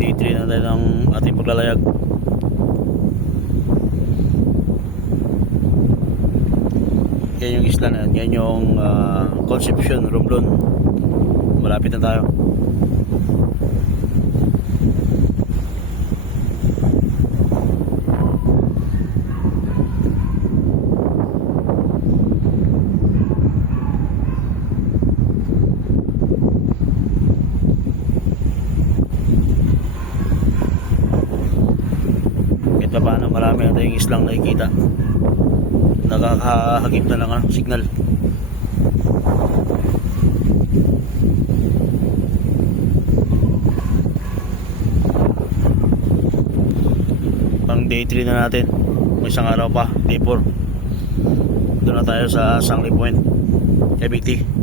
day 3 na tayo ng ating paglalayag. Yan yung isla na yan, yung Concepcion, Romblon. Malapit na tayo. Kahit pa paano, marami na tayong islang nakikita. Nakakahagip na lang ang signal. Pang day 3 na natin. May isang araw pa, day 4. Doon na tayo sa Sangli Point, Cavite.